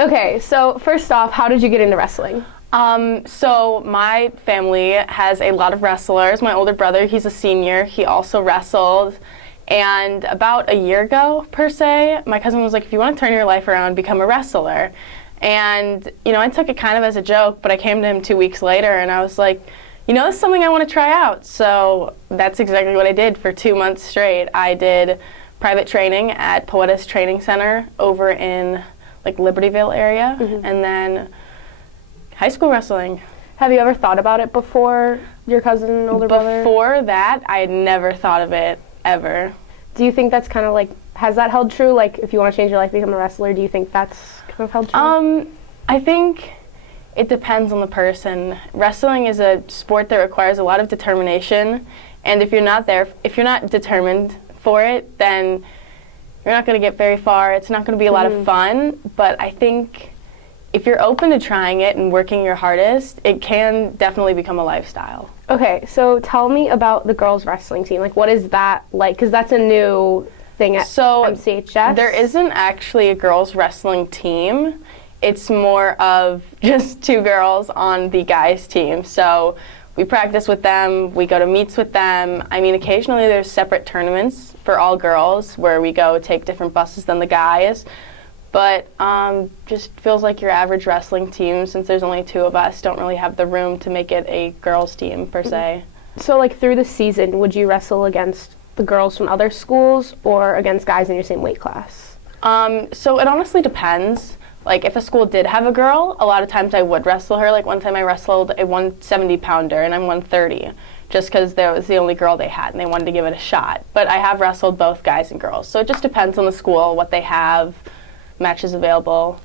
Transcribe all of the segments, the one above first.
Okay, so first off, how did you get into wrestling? So my family has a lot of wrestlers. My older brother, he's a senior. He also wrestled. And about a year ago, per se, my cousin was like, if you want to turn your life around, become a wrestler. And, I took it kind of as a joke, but I came to him 2 weeks later and I was like, this is something I want to try out. So that's exactly what I did for 2 months straight. I did private training at Poetis Training Center over in Libertyville area, and then high school wrestling. Have you ever thought about it before your cousin and older brother? Before that, I had never thought of it, ever. Do you think that's kind of has that held true? If you want to change your life, become a wrestler, do you think that's kind of held true? I think it depends on the person. Wrestling is a sport that requires a lot of determination, and if you're not determined for it, then you're not going to get very far. It's not going to be a lot of fun, but I think if you're open to trying it and working your hardest, it can definitely become a lifestyle. Okay, so tell me about the girls' wrestling team. What is that like? Because that's a new thing at MCHS. There isn't actually a girls' wrestling team. It's more of just two girls on the guys' team. So we practice with them, we go to meets with them. I mean, occasionally there's separate tournaments for all girls where we go take different buses than the guys. But just feels like your average wrestling team, since there's only two of us, don't really have the room to make it a girls' team, per se. So, through the season, would you wrestle against the girls from other schools or against guys in your same weight class? So it honestly depends. If a school did have a girl, a lot of times I would wrestle her. One time I wrestled a 170-pounder, and I'm 130, just because that was the only girl they had, and they wanted to give it a shot. But I have wrestled both guys and girls, so it just depends on the school, what they have, matches available.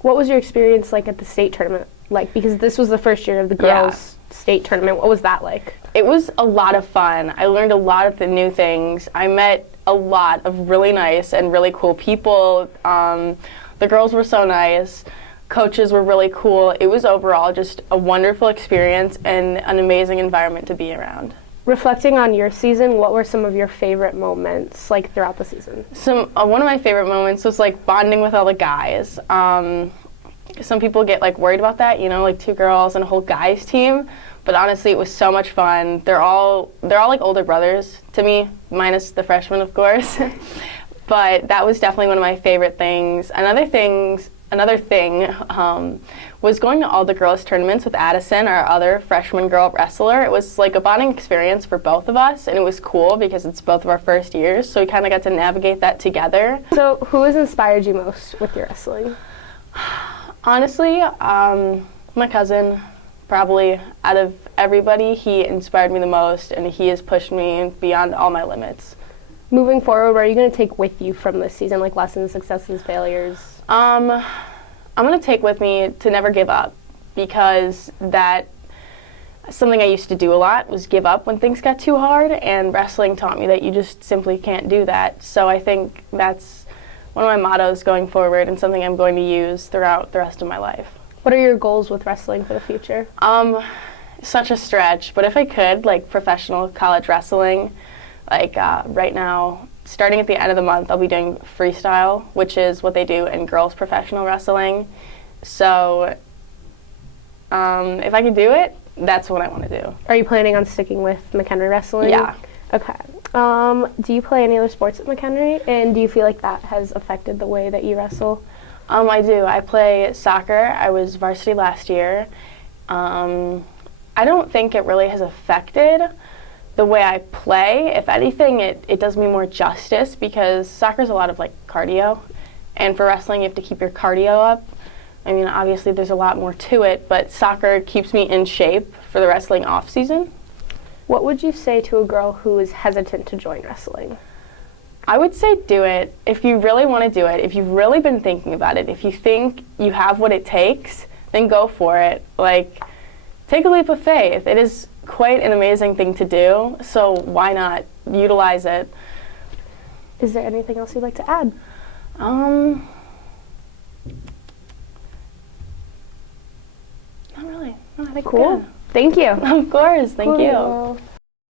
What was your experience at the state tournament because this was the first year of the girls' state tournament. What was that like? It was a lot of fun. I learned a lot of the new things. I met a lot of really nice and really cool people. The girls were so nice. Coaches were really cool. It was overall just a wonderful experience and an amazing environment to be around. Reflecting on your season, what were some of your favorite moments throughout the season? One of my favorite moments was bonding with all the guys. Some people get worried about that, two girls and a whole guys team. But honestly, it was so much fun. They're all older brothers to me, minus the freshmen, of course. But that was definitely one of my favorite things. Another thing was going to all the girls' tournaments with Madison, our other freshman girl wrestler. It was a bonding experience for both of us, and it was cool because it's both of our first years, so we kind of got to navigate that together. So who has inspired you most with your wrestling? Honestly, my cousin, probably out of everybody, he inspired me the most, and he has pushed me beyond all my limits. Moving forward, what are you going to take with you from this season, lessons, successes, failures? I'm going to take with me to never give up, because that's something I used to do a lot, was give up when things got too hard, and wrestling taught me that you just simply can't do that. So I think that's one of my mottos going forward and something I'm going to use throughout the rest of my life. What are your goals with wrestling for the future? Such a stretch, but if I could, professional college wrestling, right now, starting at the end of the month, I'll be doing freestyle, which is what they do in girls' professional wrestling. So if I could do it, that's what I want to do. Are you planning on sticking with McHenry wrestling? Yeah. Okay. Do you play any other sports at McHenry, and do you feel like that has affected the way that you wrestle? I do. I play soccer. I was varsity last year. I don't think it really has affected the way I play. If anything, it does me more justice, because soccer's a lot of cardio, and for wrestling you have to keep your cardio up. I mean, obviously there's a lot more to it, but soccer keeps me in shape for the wrestling off season. What would you say to a girl who is hesitant to join wrestling? I would say do it. If you really want to do it, if you've really been thinking about it, if you think you have what it takes, then go for it. Take a leap of faith. It is quite an amazing thing to do, so why not utilize it? Is there anything else you'd like to add? Not really. No, I think cool. we're good. Thank you. Of course. Thank you.